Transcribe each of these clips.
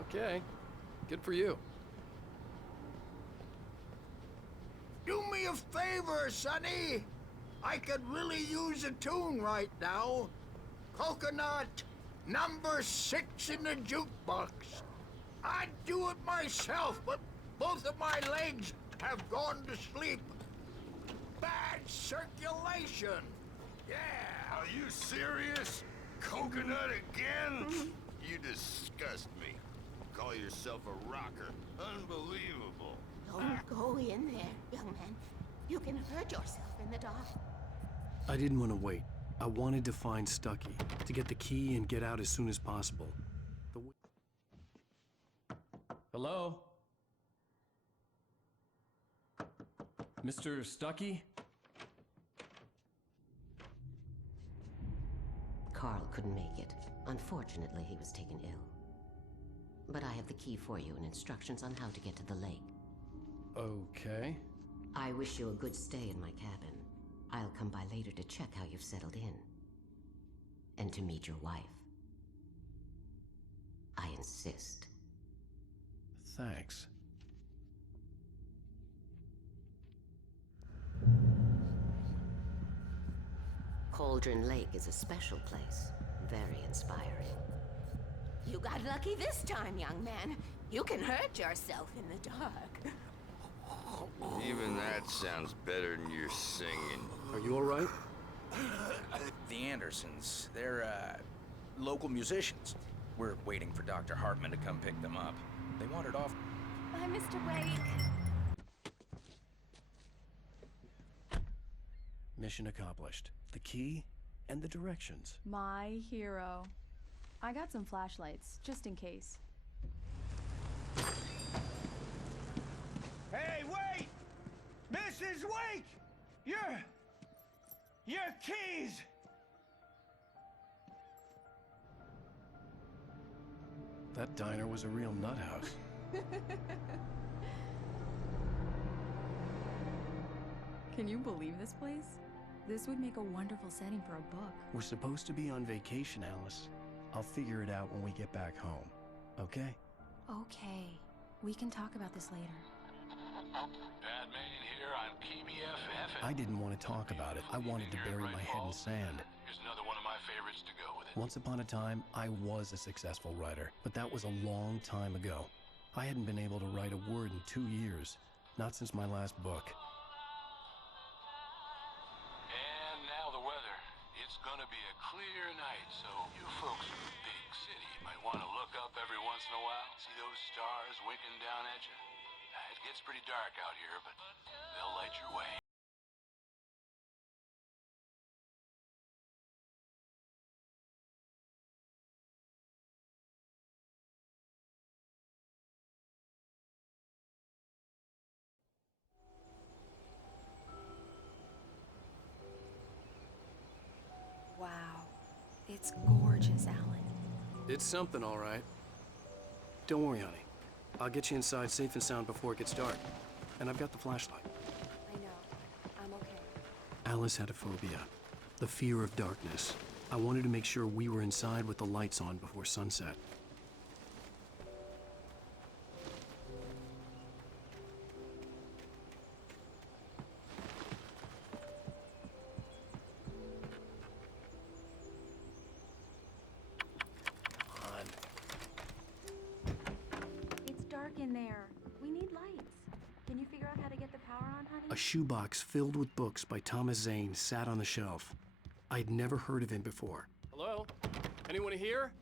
Okay. Good for you. Do me a favor, Sonny. I could really use a tune right now. Coconut, number 6 in the jukebox. I'd do it myself, but both of my legs have gone to sleep. Bad circulation. Yeah. Are you serious? Coconut again? You disgust me. Call yourself a rocker. Unbelievable. Don't go in there, young man. You can hurt yourself in the dark. I didn't want to wait. I wanted to find Stucky, to get the key and get out as soon as possible. Hello? Mr. Stucky? Carl couldn't make it. Unfortunately, he was taken ill. But I have the key for you and instructions on how to get to the lake. Okay. I wish you a good stay in my cabin. I'll come by later to check how you've settled in. And to meet your wife. I insist. Thanks. Cauldron Lake is a special place. Very inspiring. You got lucky this time, young man. You can hurt yourself in the dark. Even that sounds better than your singing. Are you all right? The Andersons, they're, local musicians. We're waiting for Dr. Hartman to come pick them up. They wandered off. Bye, Mr. Wake. Mission accomplished. The key and the directions. My hero. I got some flashlights, just in case. Hey, wait! Mrs. Wake! Your keys! That diner was a real nut house. Can you believe this place? This would make a wonderful setting for a book. We're supposed to be on vacation, Alice. I'll figure it out when we get back home. Okay? Okay. We can talk about this later. Batman here on PBFF. I didn't want to talk about it. I wanted to bury my head in sand. Here's another one of my favorites to go with it. Once upon a time, I was a successful writer, but that was a long time ago. I hadn't been able to write a word in 2 years. Not since my last book. And now the weather. It's gonna be a clear night, so you folks in the big city might want to look up every once in a while. See those stars winking down at you? It gets pretty dark out here, but they'll light your way. Wow. It's gorgeous, Alan. It's something, all right. Don't worry, honey. I'll get you inside safe and sound before it gets dark. And I've got the flashlight. I know. I'm okay. Alice had a phobia. The fear of darkness. I wanted to make sure we were inside with the lights on before sunset. It's dark in there. We need lights. Can you figure out how to get the power on, honey? A shoebox filled with books by Thomas Zane sat on the shelf. I'd never heard of him before. Hello? Anyone here?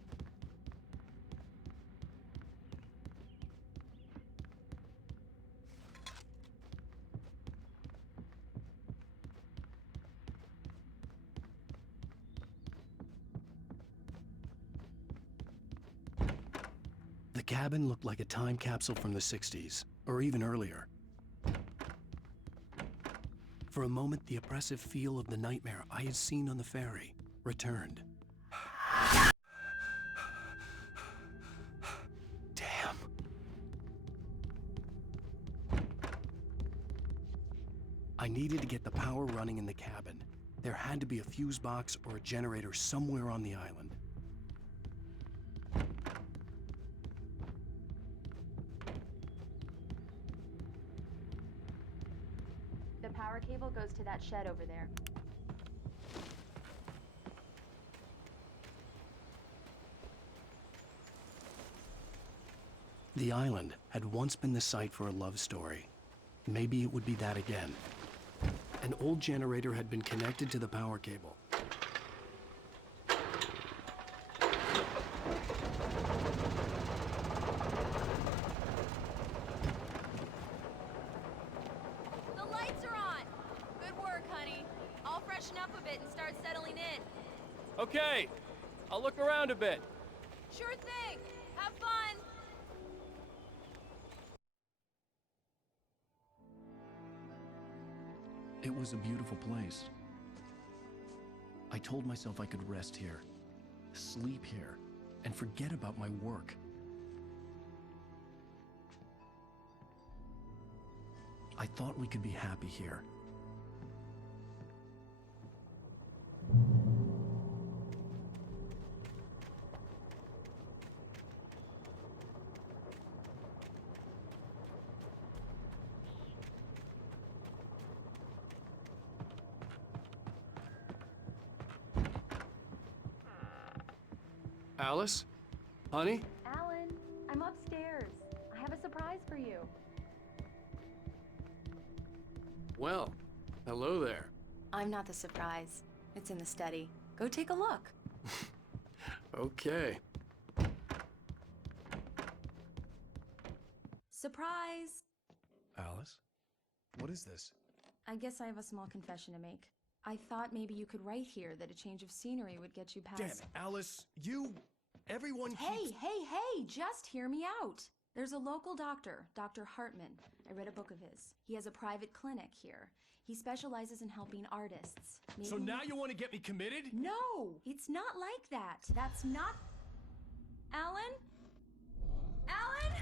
The cabin looked like a time capsule from the 60s, or even earlier. For a moment, the oppressive feel of the nightmare I had seen on the ferry returned. Damn. I needed to get the power running in the cabin. There had to be a fuse box or a generator somewhere on the island. power cable goes to that shed over there. The island had once been the site for a love story. Maybe it would be that again. An old generator had been connected to the power cable. The lights are on! Good work, honey. I'll freshen up a bit and start settling in. Okay, I'll look around a bit. Sure thing! Have fun! It was a beautiful place. I told myself I could rest here, sleep here, and forget about my work. I thought we could be happy here. Alice? Honey? Alan, I'm upstairs. I have a surprise for you. Well, hello there. I'm not the surprise. It's in the study. Go take a look. Okay. Surprise! Alice? What is this? I guess I have a small confession to make. I thought maybe you could write here that a change of scenery would get you past... Damn it, Alice, everyone keeps... Hey, just hear me out. There's a local doctor, Dr. Hartman. I read a book of his. He has a private clinic here. He specializes in helping artists. So now you want to get me committed? No, it's not like that. That's not... Alan? Alan?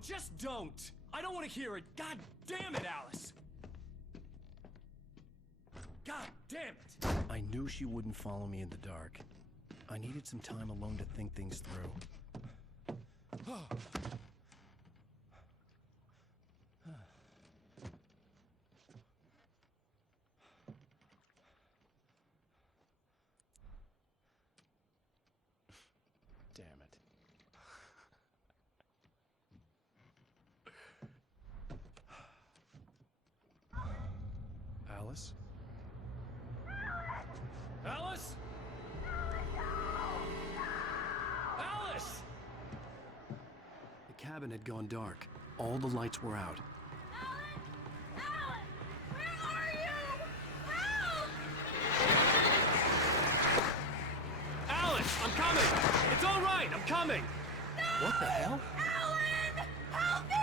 Just don't! I don't want to hear it! God damn it, Alice! God damn it! I knew she wouldn't follow me in the dark. I needed some time alone to think things through. Damn it. Alice? Alice? Alice! The cabin had gone dark. All the lights were out. Alan, where are you? Help! Alice, I'm coming! It's all right, I'm coming! What the hell? Alan! Help me!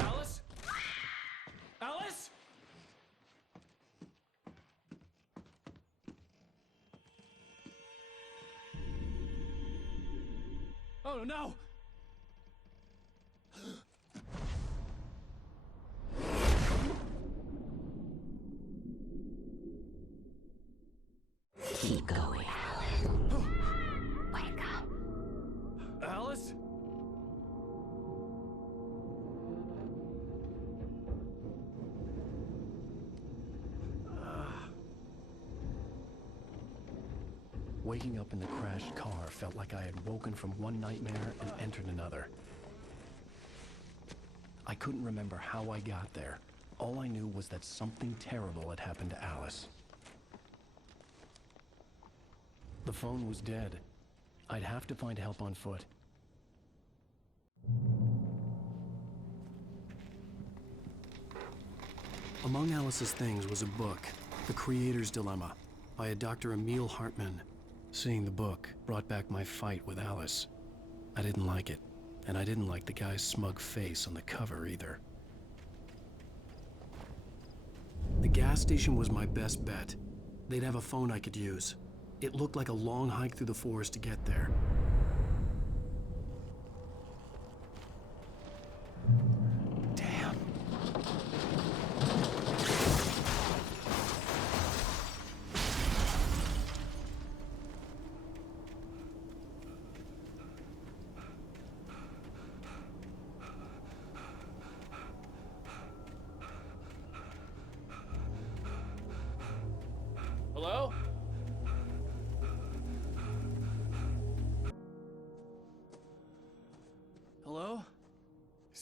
Alice? Alice? Oh no! Keep going, Alan. Wake up. Alice? Waking up in the crashed car felt like I had woken from one nightmare and entered another. I couldn't remember how I got there. All I knew was that something terrible had happened to Alice. The phone was dead. I'd have to find help on foot. Among Alice's things was a book, The Creator's Dilemma, by a Dr. Emil Hartman. Seeing the book brought back my fight with Alice. I didn't like it, and I didn't like the guy's smug face on the cover either. The gas station was my best bet. They'd have a phone I could use. It looked like a long hike through the forest to get there. Damn.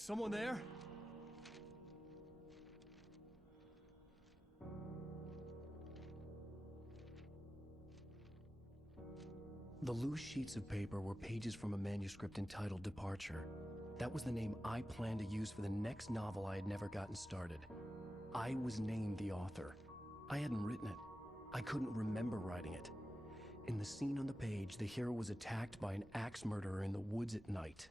someone there? The loose sheets of paper were pages from a manuscript entitled Departure. That was the name I planned to use for the next novel I had never gotten started. I was named the author. I hadn't written it. I couldn't remember writing it. In the scene on the page, the hero was attacked by an axe murderer in the woods at night.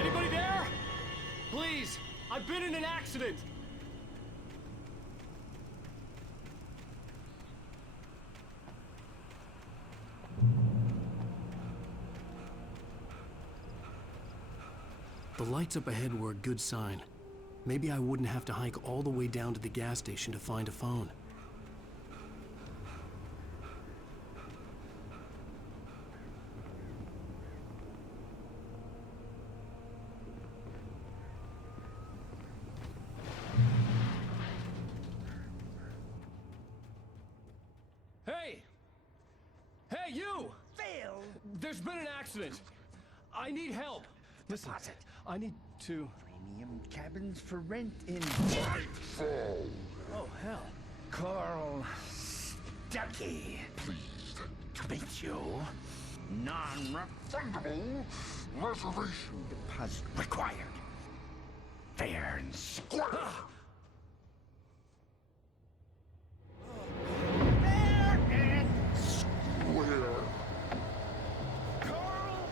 Anybody there? Please, I've been in an accident. The lights up ahead were a good sign. Maybe I wouldn't have to hike all the way down to the gas station to find a phone. Hey! Hey, you! Phil! There's been an accident. I need help. Listen, I need to... Premium cabins for rent in Oh, hell. Carl Stuckey. Pleased to meet you. Non-refundable reservation deposit required. Fair and square. Fair and square. Carl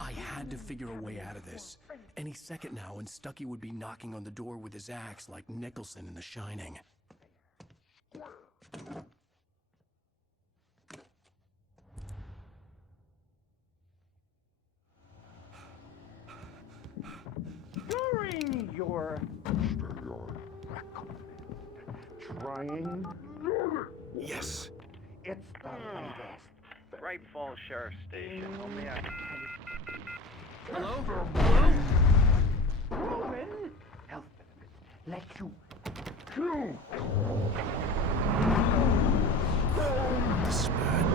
I had to figure a way out of this. Any second now, and Stuckey would be knocking on the door with his axe like Nicholson in The Shining. during your trying. Yes. It's the latest. Bright Falls Sheriff Station. Only I... Hello? Proven health benefits let you choose. The spurt.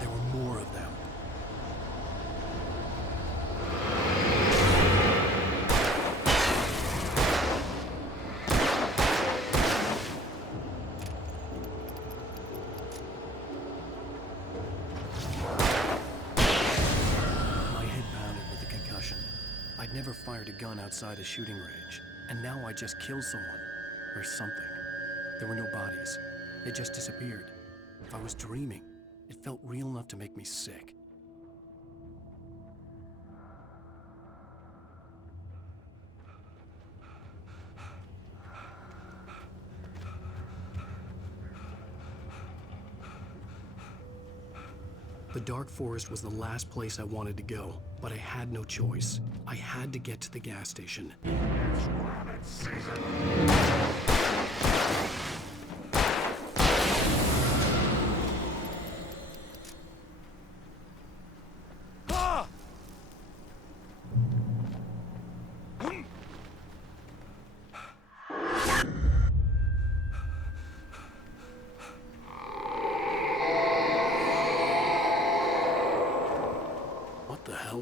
There were more of them. My head pounded with the concussion. I'd never fired a gun outside a shooting range, and now I just killed someone. Or something. There were no bodies. They just disappeared. If I was dreaming, it felt real enough to make me sick. The dark forest was the last place I wanted to go, but I had no choice. I had to get to the gas station.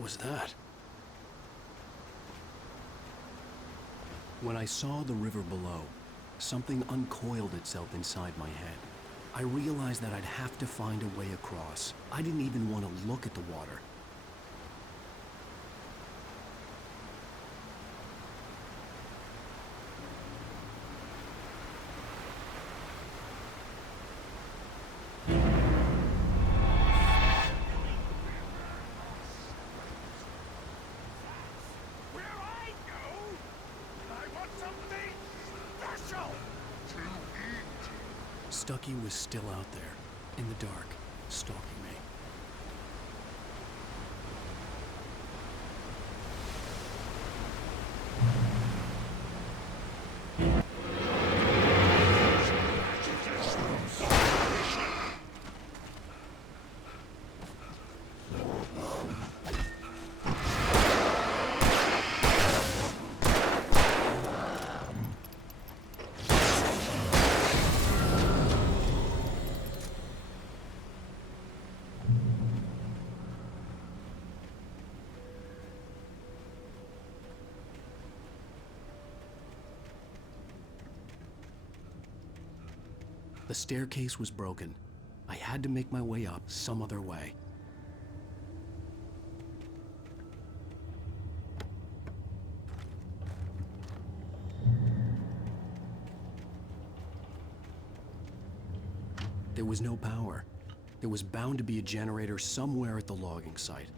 was that? When I saw the river below, something uncoiled itself inside my head. I realized that I'd have to find a way across. I didn't even want to look at the water. Stucky was still out there, in the dark, stalking me. The staircase was broken. I had to make my way up some other way. There was no power. There was bound to be a generator somewhere at the logging site.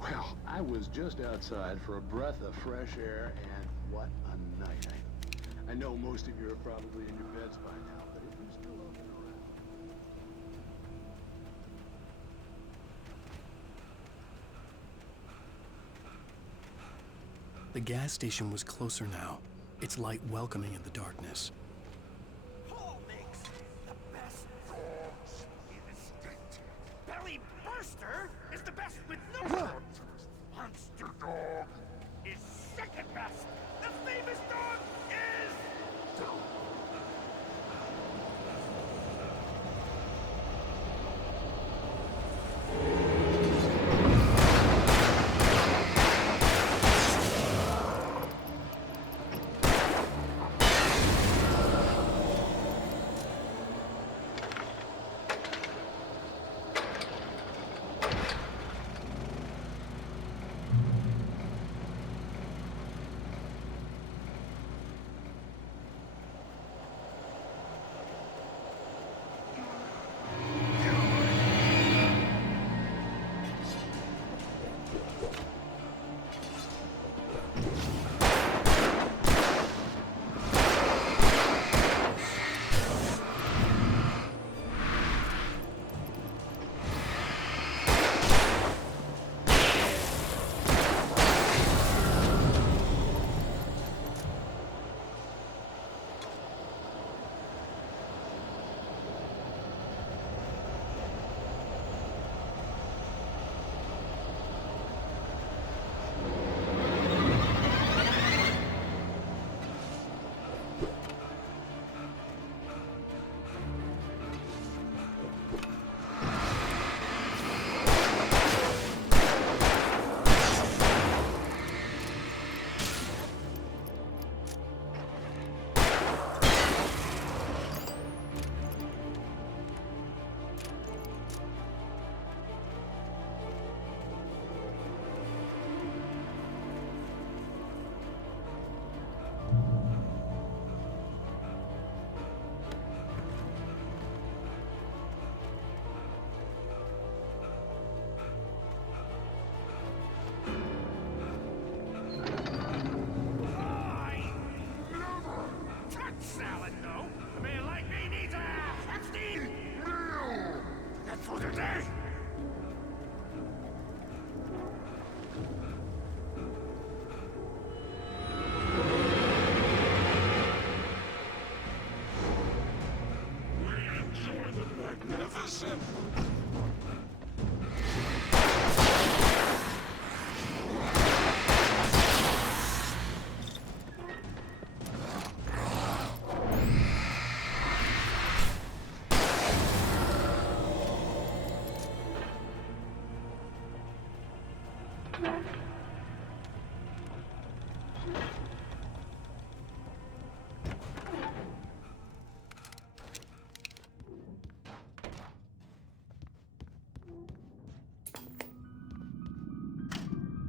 Well, I was just outside for a breath of fresh air, and what a night. I know most of you are probably in your beds by now, but if you're still up and around... The gas station was closer now, its light welcoming in the darkness. Paul makes the best dogs in the state. Belly Burster is the best with no dogs. Monster Dog is second best. The famous dog is...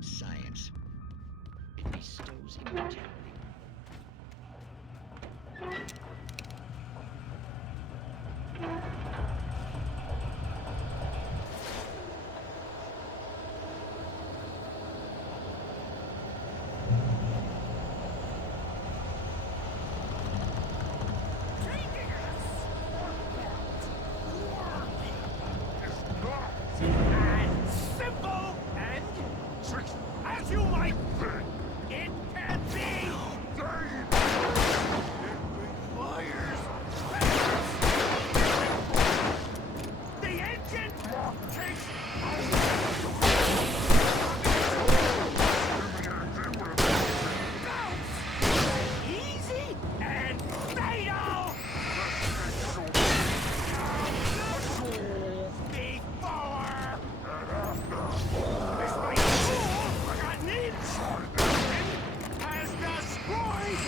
Science. It bestows immortality. Simple and as you might think, it can be. The engine takes easy and fatal. Before this might fool forgotten inch has destroyed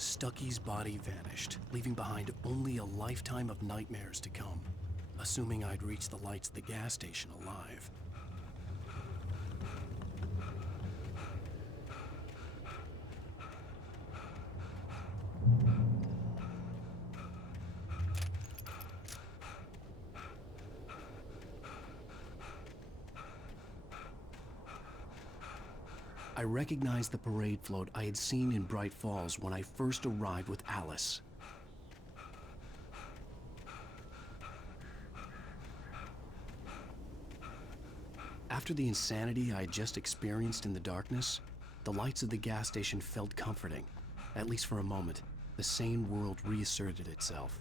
Stucky's body vanished, leaving behind only a lifetime of nightmares to come, assuming I'd reach the lights of the gas station alive. I recognized the parade float I had seen in Bright Falls when I first arrived with Alice. After the insanity I had just experienced in the darkness, the lights of the gas station felt comforting. At least for a moment, the sane world reasserted itself.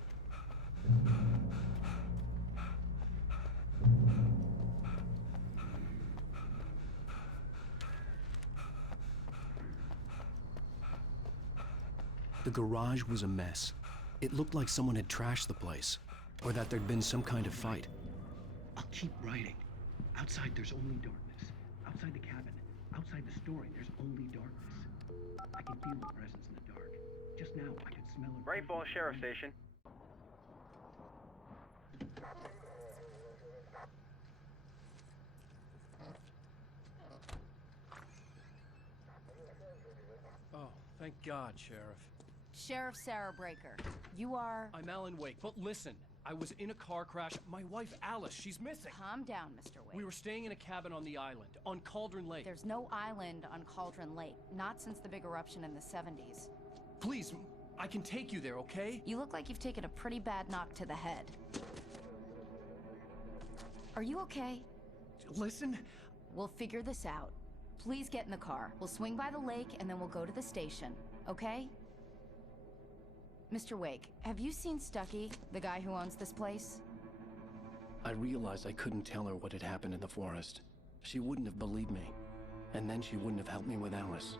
The garage was a mess. It looked like someone had trashed the place. Or that there'd been some kind of fight. I'll keep writing. Outside, there's only darkness. Outside the cabin, outside the story, there's only darkness. I can feel the presence in the dark. Just now, I could smell it. Bright Falls Sheriff Station. Oh, thank God, Sheriff. Sheriff Sarah Breaker. You are... I'm Alan Wake, but listen. I was in a car crash. My wife, Alice, she's missing. Calm down, Mr. Wake. We were staying in a cabin on the island, on Cauldron Lake. There's no island on Cauldron Lake. Not since the big eruption in the 70s. Please, I can take you there, okay? You look like you've taken a pretty bad knock to the head. Are you okay? Listen. We'll figure this out. Please get in the car. We'll swing by the lake and then we'll go to the station, okay? Mr. Wake, have you seen Stucky, the guy who owns this place? I realized I couldn't tell her what had happened in the forest. She wouldn't have believed me. And then she wouldn't have helped me with Alice.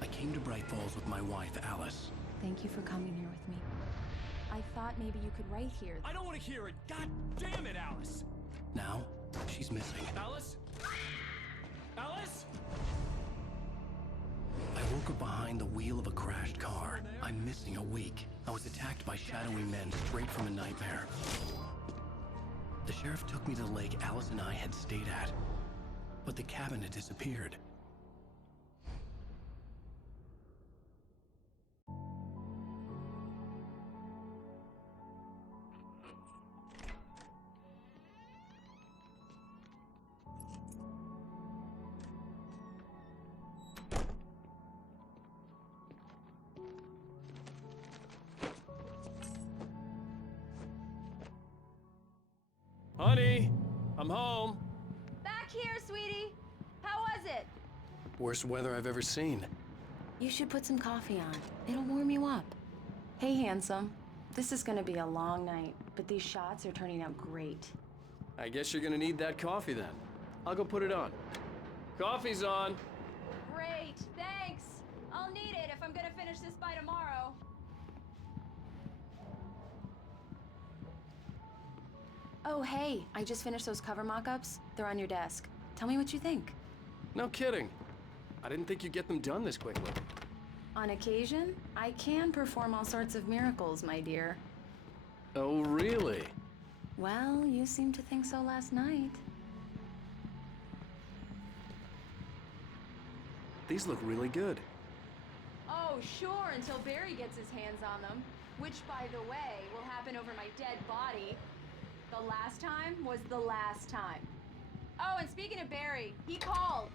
I came to Bright Falls with my wife, Alice. Thank you for coming here with me. I thought maybe you could write here. I don't want to hear it. God damn it, Alice. Now, she's missing. Alice? Alice? I woke up behind the wheel of a crashed car. I'm missing a week. I was attacked by shadowy men straight from a nightmare. The sheriff took me to the lake Alice and I had stayed at. But the cabin had disappeared. Honey, I'm home. Back here, sweetie. How was it? Worst weather I've ever seen. You should put some coffee on. It'll warm you up. Hey, handsome. This is gonna be a long night, but these shots are turning out great. I guess you're gonna need that coffee then. I'll go put it on. Coffee's on. Great, thanks. I'll need it if I'm gonna finish this by tomorrow. Oh, hey, I just finished those cover mock-ups. They're on your desk. Tell me what you think. No kidding. I didn't think you'd get them done this quickly. On occasion, I can perform all sorts of miracles, my dear. Oh, really? Well, you seemed to think so last night. These look really good. Oh, sure, until Barry gets his hands on them. Which, by the way, will happen over my dead body. The last time was the last time. Oh, and speaking of Barry, he called.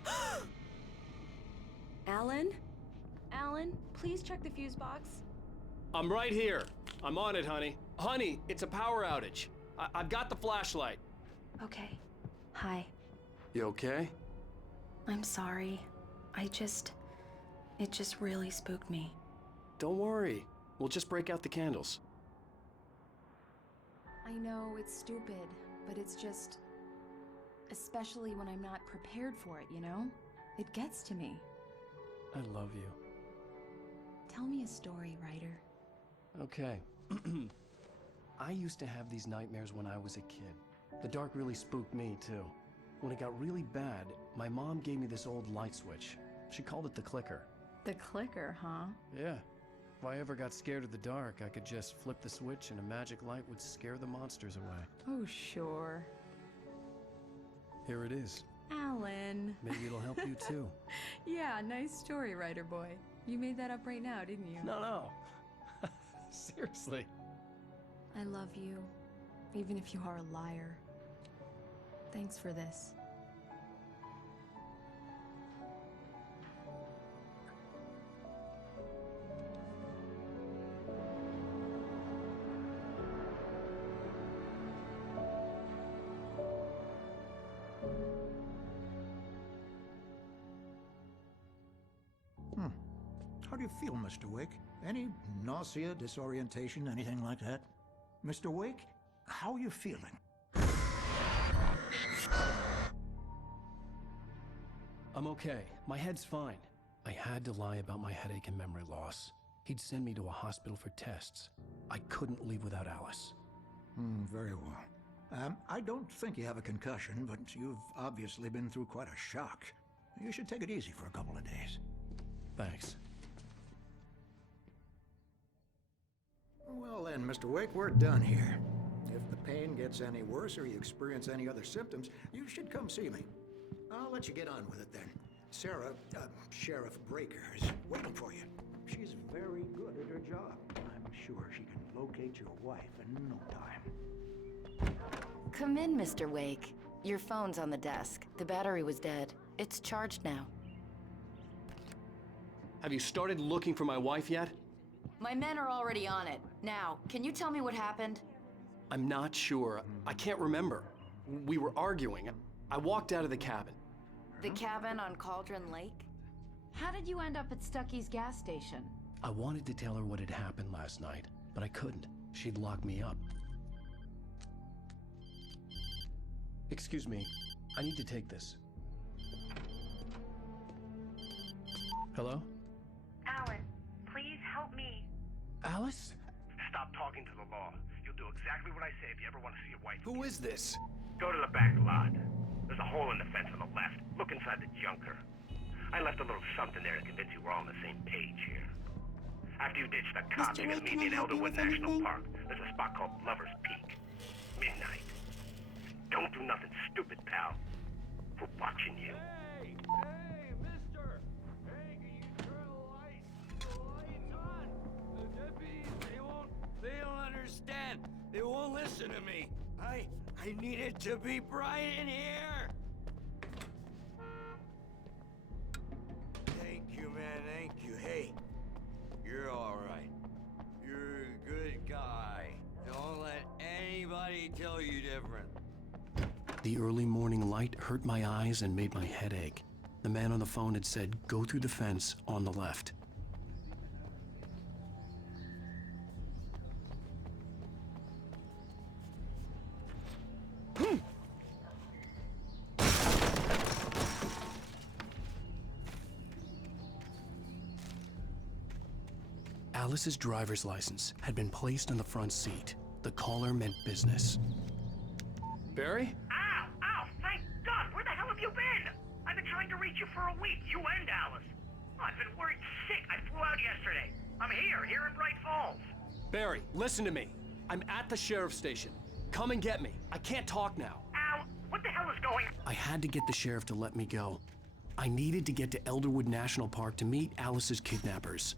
Alan? Alan, please check the fuse box. I'm right here. I'm on it, honey. Honey, it's a power outage. I've got the flashlight. Okay. Hi. You okay? I'm sorry. It just really spooked me. Don't worry. We'll just break out the candles. I know it's stupid, but it's just... Especially when I'm not prepared for it, you know? It gets to me. I love you. Tell me a story, writer. Okay. I used to have these nightmares when I was a kid. The dark really spooked me, too. When it got really bad, my mom gave me this old light switch. She called it the clicker. The clicker, huh? Yeah. If I ever got scared of the dark, I could just flip the switch and a magic light would scare the monsters away. Oh, sure. Here it is. Alan. Maybe it'll help you too. Yeah, nice story, writer boy. You made that up right now, didn't you? No. Seriously. I love you, even if you are a liar. Thanks for this. How do you feel, Mr. Wake? Any nausea, disorientation, anything like that? Mr. Wake, how are you feeling? I'm okay. My head's fine. I had to lie about my headache and memory loss. He'd send me to a hospital for tests. I couldn't leave without Alice. Very well. I don't think you have a concussion, but you've obviously been through quite a shock. You should take it easy for a couple of days. Thanks. Well then, Mr. Wake, we're done here. If the pain gets any worse or you experience any other symptoms, you should come see me. I'll let you get on with it then. Sarah, Sheriff Breaker, is waiting for you. She's very good at her job. I'm sure she can locate your wife in no time. Come in, Mr. Wake. Your phone's on the desk. The battery was dead. It's charged now. Have you started looking for my wife yet? My men are already on it. Now, can you tell me what happened? I'm not sure. I can't remember. We were arguing. I walked out of the cabin. The cabin on Cauldron Lake? How did you end up at Stucky's gas station? I wanted to tell her what had happened last night, but I couldn't. She'd lock me up. Excuse me. I need to take this. Hello? Alan, please help me. Alice? Stop talking to the law. You'll do exactly what I say if you ever want to see your wife. Who is this? Go to the back lot. There's a hole in the fence on the left. Look inside the junker. I left a little something there to convince you we're all on the same page here. After you ditch the cop, you can meet me in Elderwood National Park. There's a spot called Lover's Peak. Midnight. Don't do nothing stupid, pal. We're watching you. Hey, mister! Hey, can you turn the lights? The lights on! The deputies, they don't understand. They won't listen to me. I need it to be bright in here. Thank you, man, thank you. Hey, you're all right. You're a good guy. Don't let anybody tell you different. The early morning light hurt my eyes and made my head ache. The man on the phone had said, go through the fence on the left. Alice's driver's license had been placed on the front seat. The caller meant business. Barry? Ow! Ow! Thank God! Where the hell have you been? I've been trying to reach you for a week, you and Alice. Oh, I've been worried sick. I flew out yesterday. I'm here in Bright Falls. Barry, listen to me. I'm at the sheriff's station. Come and get me. I can't talk now. Al, what the hell is going on? I had to get the sheriff to let me go. I needed to get to Elderwood National Park to meet Alice's kidnappers.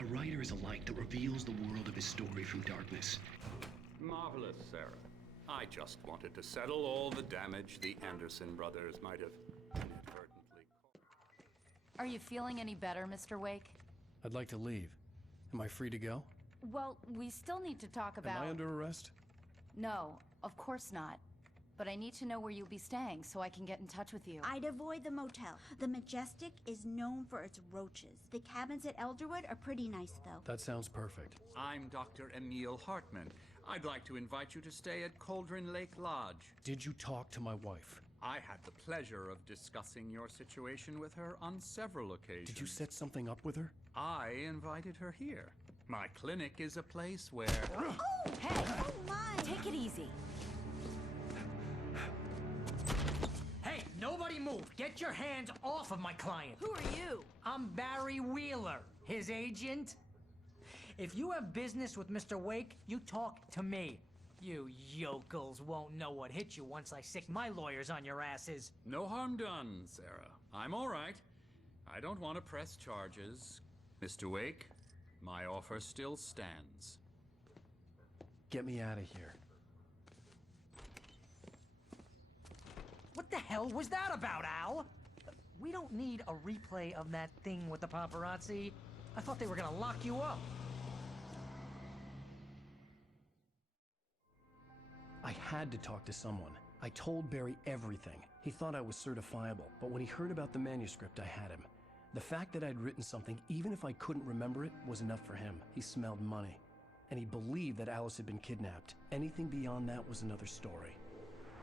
A writer is a light that reveals the world of his story from darkness. Marvelous, Sarah. I just wanted to settle all the damage the Anderson brothers might have inadvertently caused. Are you feeling any better, Mr. Wake? I'd like to leave. Am I free to go? Well, we still need to talk about... Am I under arrest? No, of course not. But I need to know where you'll be staying so I can get in touch with you. I'd avoid the motel. The Majestic is known for its roaches. The cabins at Elderwood are pretty nice, though. That sounds perfect. I'm Dr. Emil Hartman. I'd like to invite you to stay at Cauldron Lake Lodge. Did you talk to my wife? I had the pleasure of discussing your situation with her on several occasions. Did you set something up with her? I invited her here. My clinic is a place where... Oh, hey! Oh, my! Take it easy. Hey, nobody move. Get your hands off of my client. Who are you? I'm Barry Wheeler, his agent. If you have business with Mr. Wake, you talk to me. You yokels won't know what hit you once I sick my lawyers on your asses. No harm done, Sarah. I'm all right. I don't want to press charges. Mr. Wake, my offer still stands. Get me out of here. What the hell was that about, Al? We don't need a replay of that thing with the paparazzi. I thought they were gonna lock you up. I had to talk to someone. I told Barry everything. He thought I was certifiable, but when he heard about the manuscript, I had him. The fact that I'd written something, even if I couldn't remember it, was enough for him. He smelled money. And he believed that Alice had been kidnapped. Anything beyond that was another story.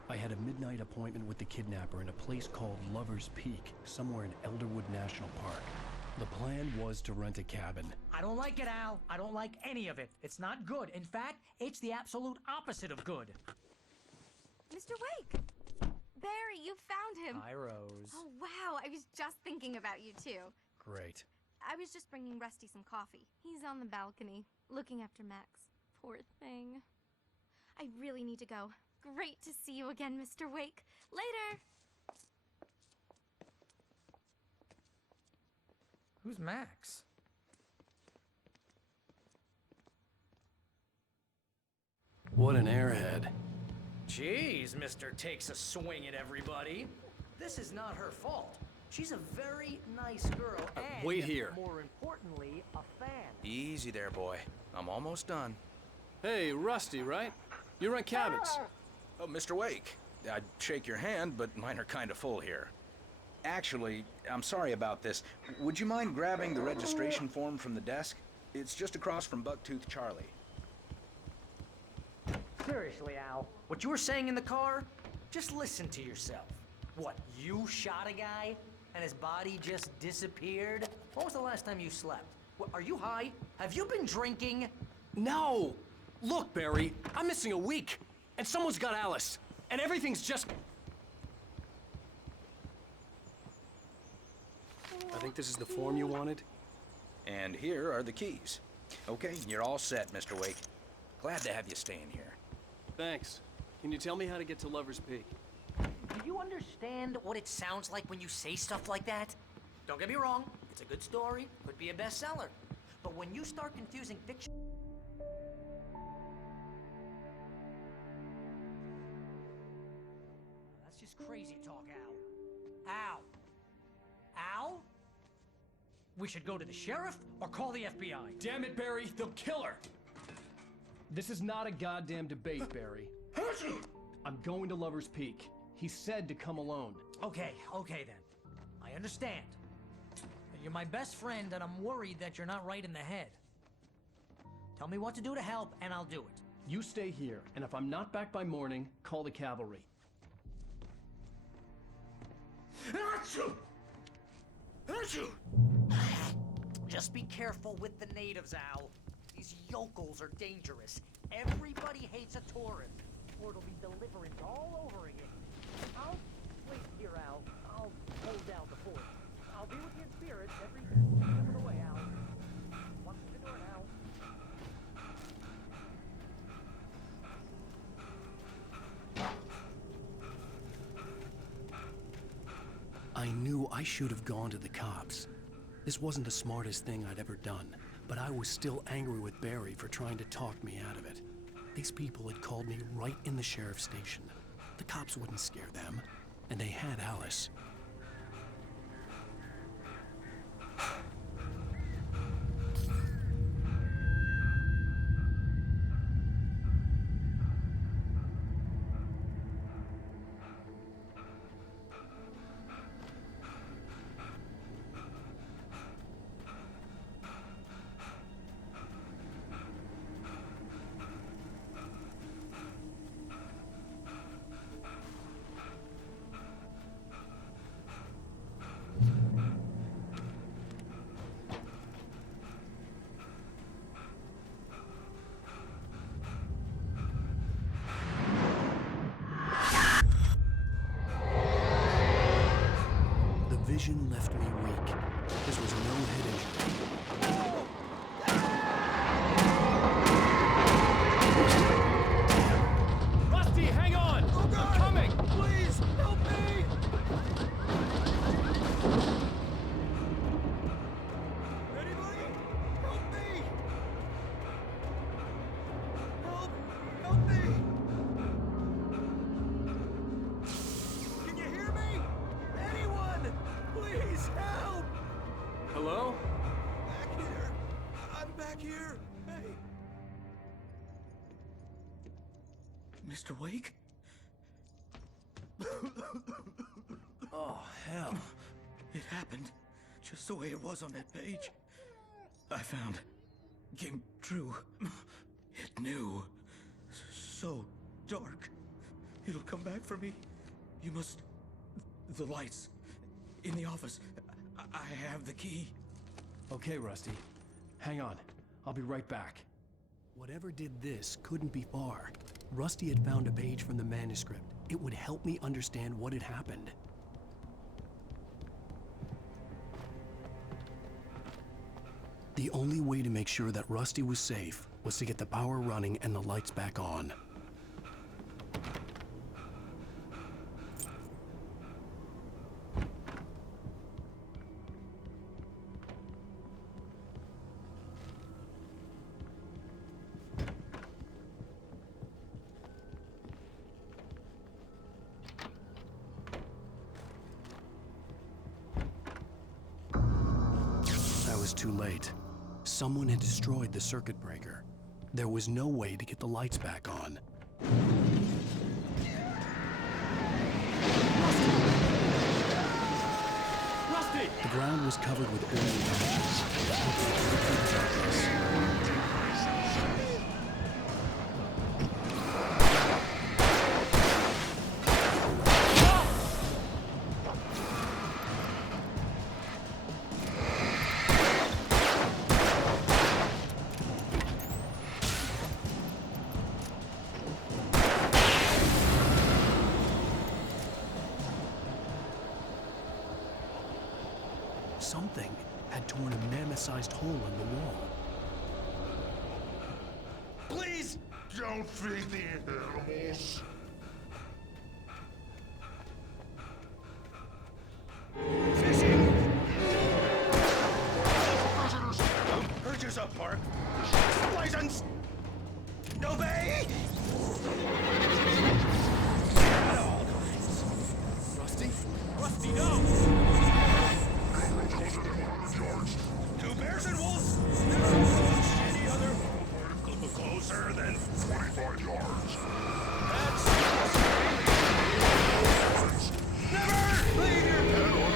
I had a midnight appointment with the kidnapper in a place called Lover's Peak, somewhere in Elderwood National Park. The plan was to rent a cabin. I don't like it, Al. I don't like any of it. It's not good. In fact, it's the absolute opposite of good. Mr. Wake! Barry, you found him! Hi, Rose. Oh, wow. I was just thinking about you, too. Great. I was just bringing Rusty some coffee. He's on the balcony, looking after Max. Poor thing. I really need to go. Great to see you again, Mr. Wake. Later! Who's Max? What an airhead. Jeez, Mr. Takes a swing at everybody. This is not her fault. She's a very nice girl and, wait here. more importantly, a fan. Easy there, boy. I'm almost done. Hey, Rusty, right? You rent cabins. Oh, Mr. Wake. I'd shake your hand, but mine are kind of full here. Actually, I'm sorry about this. Would you mind grabbing the registration form from the desk? It's just across from Bucktooth Charlie. Seriously, Al, what you were saying in the car? Just listen to yourself. What, you shot a guy and his body just disappeared? When was the last time you slept? What, are you high? Have you been drinking? No! Look, Barry, I'm missing a week, and someone's got Alice, and everything's just... I think this is the form you wanted. And here are the keys. Okay, you're all set, Mr. Wake. Glad to have you staying here. Thanks. Can you tell me how to get to Lover's Peak? Do you understand what it sounds like when you say stuff like that? Don't get me wrong, it's a good story, could be a bestseller. But when you start confusing fiction... That's just crazy talk, Al. Al? Al? We should go to the sheriff or call the FBI. Damn it, Barry, they'll kill her! This is not a goddamn debate, Barry. I'm going to Lover's Peak. He said to come alone. Okay then. I understand. You're my best friend and I'm worried that you're not right in the head. Tell me what to do to help and I'll do it. You stay here, and if I'm not back by morning, call the cavalry. Just be careful with the natives, Al. These yokels are dangerous. Everybody hates a tourist, or it'll be deliverance all over again. I'll wait here, Al. I'll hold down the fort. I'll be with you in spirit every step of the way, Al. Watch the door now. I knew I should have gone to the cops. This wasn't the smartest thing I'd ever done, but I was still angry with Barry for trying to talk me out of it. These people had called me right in the sheriff's station. The cops wouldn't scare them, and they had Alice. vision left me weak. This was no head injury. Rusty, hang on! Oh God! I'm coming! Please, help me! Anybody? Help me! Help me! Can you hear me? Anyone? Please help! Hello? Back here. I'm back here. Hey. Mr. Wake? Oh, hell. It happened just the way it was on that page. I found. Came true. It knew. So dark. It'll come back for me. You must. The lights. In the office. I have the key. Okay, Rusty. Hang on. I'll be right back. Whatever did this couldn't be far. Rusty had found a page from the manuscript. It would help me understand what had happened. The only way to make sure that Rusty was safe was to get the power running and the lights back on. I was too late. Someone had destroyed the circuit breaker. There was no way to get the lights back on. Rusty! The ground was covered with oily ashes. Complete darkness. Something had torn a mammoth-sized hole in the wall. Please don't feed the animals. Fishing! Prisoners! Purchase a park. License! Obey! Rusty? Rusty, no! Two bears and wolves? Any other? Closer than 25 yards. That's never leave your pet on.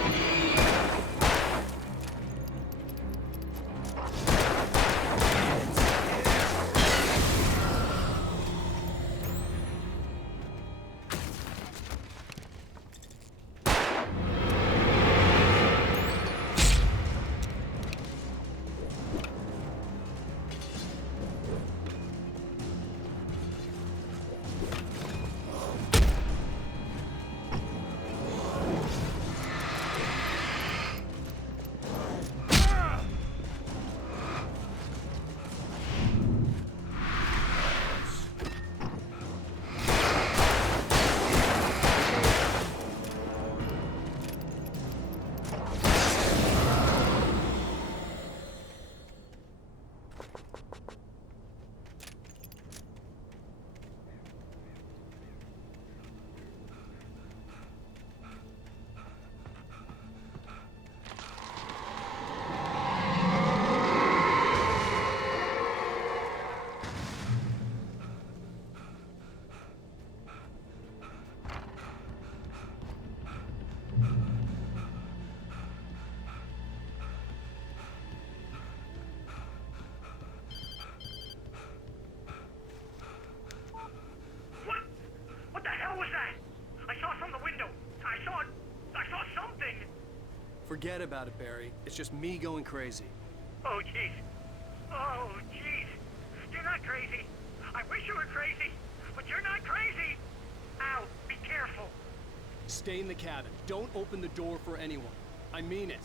What the hell was that? I saw from the window. I saw something. Forget about it, Barry. It's just me going crazy. Oh, jeez. Oh, jeez. You're not crazy. I wish you were crazy, but you're not crazy. Ow, be careful. Stay in the cabin. Don't open the door for anyone. I mean it.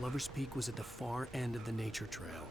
Lover's Peak was at the far end of the nature trail.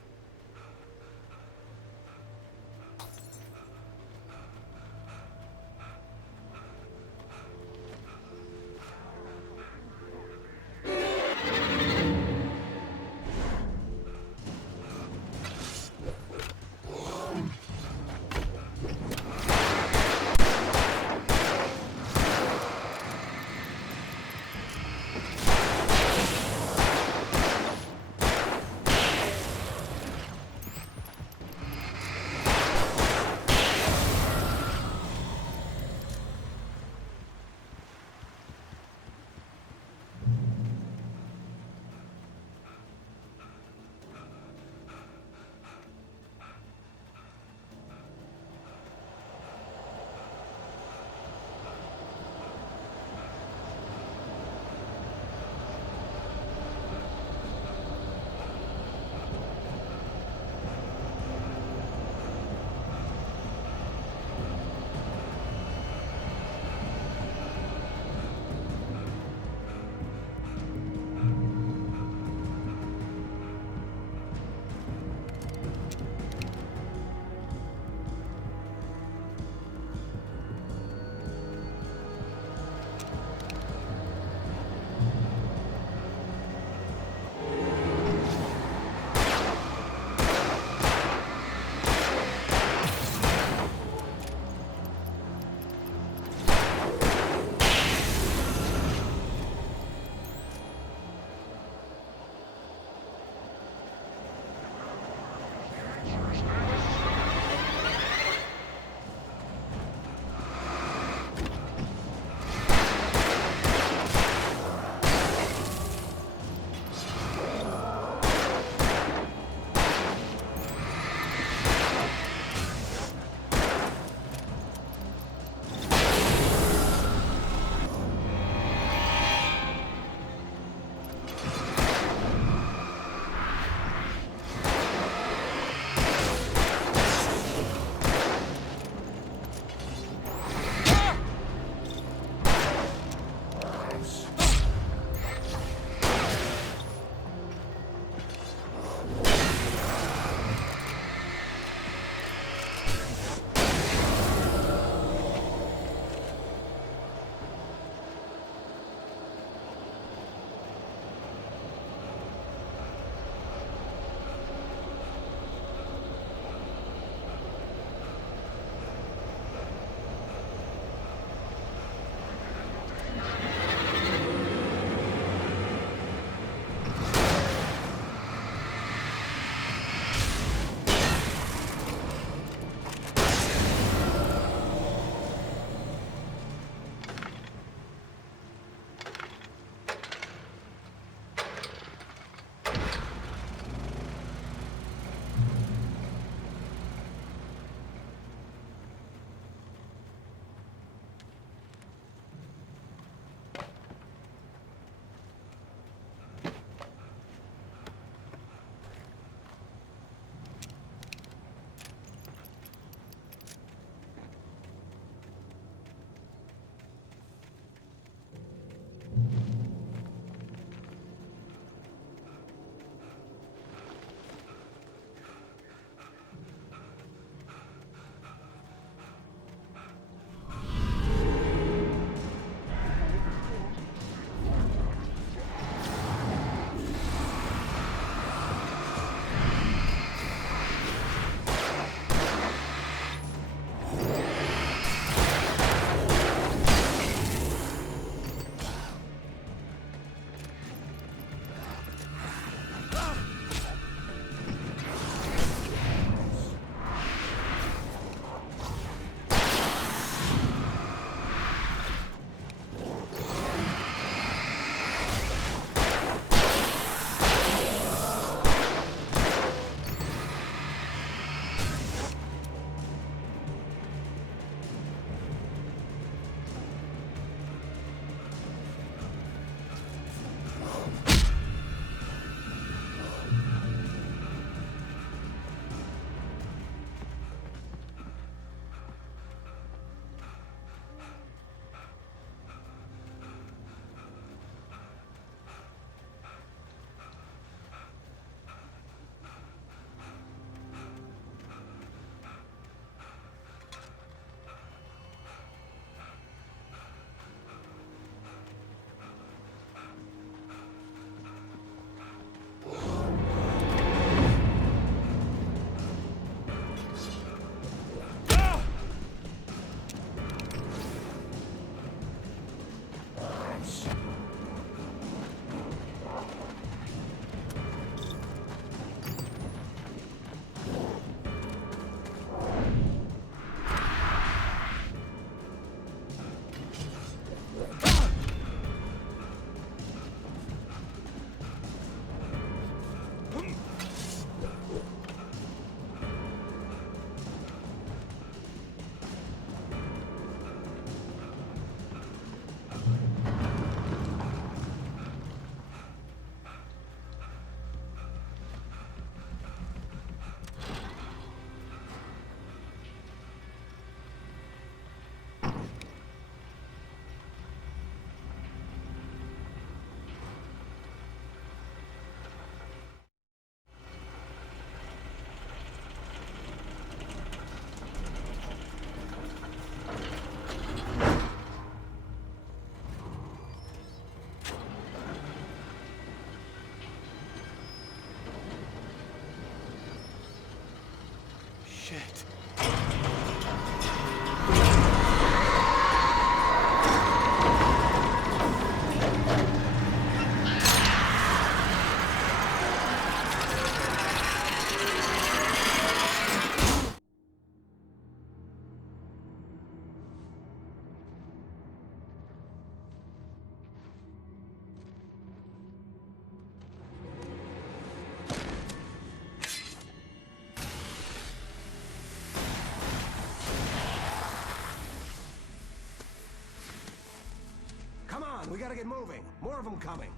we gotta get moving. More of them coming.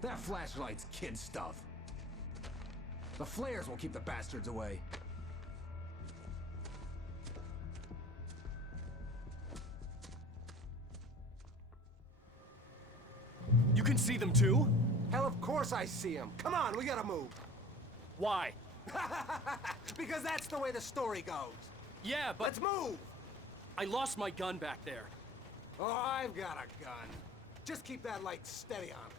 That flashlight's kid stuff. The flares will keep the bastards away. You can see them too? Hell, of course I see them. Come on, we gotta move. Why? Because that's the way the story goes. Yeah, but... Let's move! I lost my gun back there. Oh, I've got a gun. Just keep that light steady on it.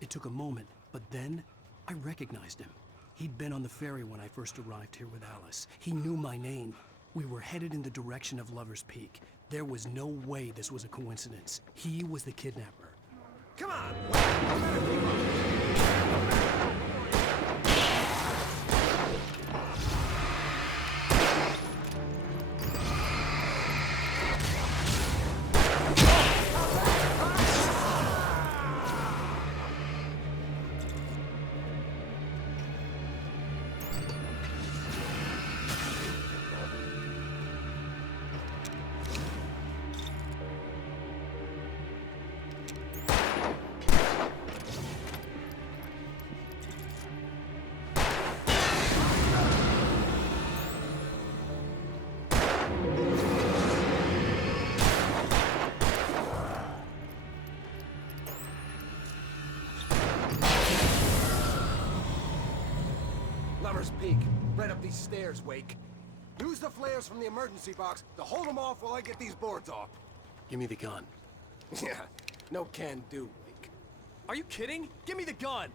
It took a moment, but then I recognized him. He'd been on the ferry when I first arrived here with Alice. He knew my name. We were headed in the direction of Lover's Peak. There was no way this was a coincidence. He was the kidnapper. Come on! Lover's Peak. Right up these stairs, Wake. Use the flares from the emergency box to hold them off while I get these boards off. Give me the gun. Yeah, no can do, Wake. Are you kidding? Give me the gun!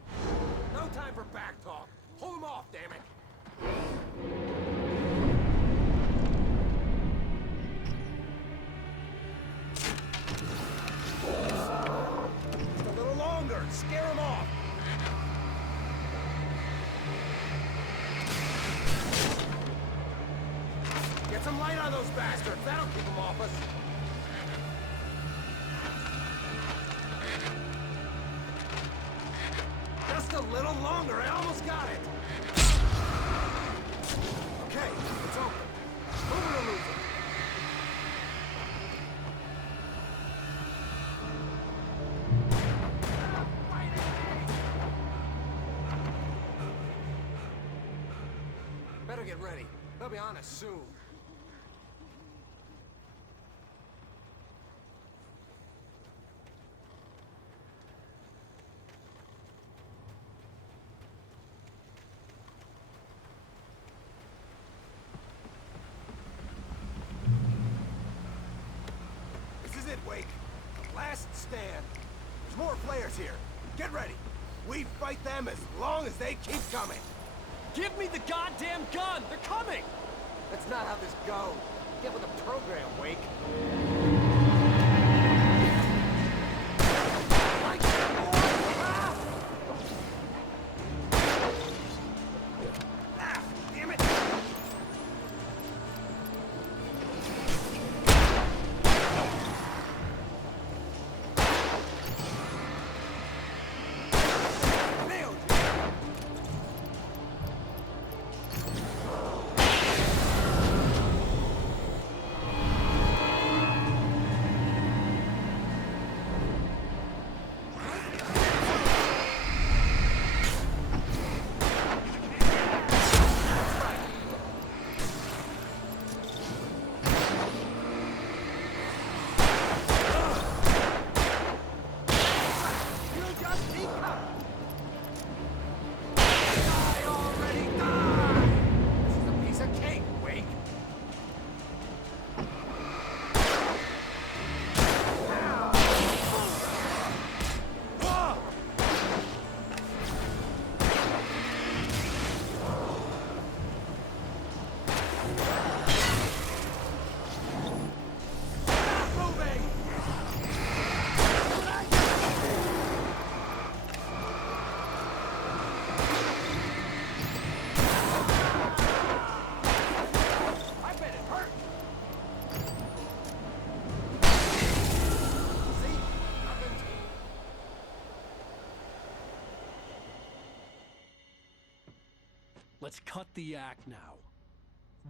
No time for back talk. Hold them off, damn it. Just a little longer. Scare them off. Get some light on those bastards. That'll keep them off us. Just a little longer. I almost got it. Okay, it's open. Move it or lose it. Better get ready. They'll be on us soon. This is it, Wake. Last stand. There's more flares here. Get ready. We fight them as long as they keep coming. Give me the goddamn gun! They're coming! That's not how this goes. Get with the program, Wake. Damn it! Nailed you! Let's cut the act now.